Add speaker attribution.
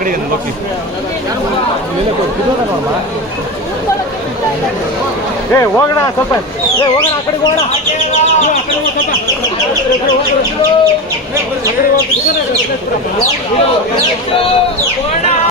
Speaker 1: ಕಡೆಗೆ ನೋಡಿ ಏ ಹೋಗಣ ಸ್ವಲ್ಪ ಏ ಹೋಗಣ ಆ ಕಡೆಗೆ ಹೋಗೋಣ ಹೋಗೋಣ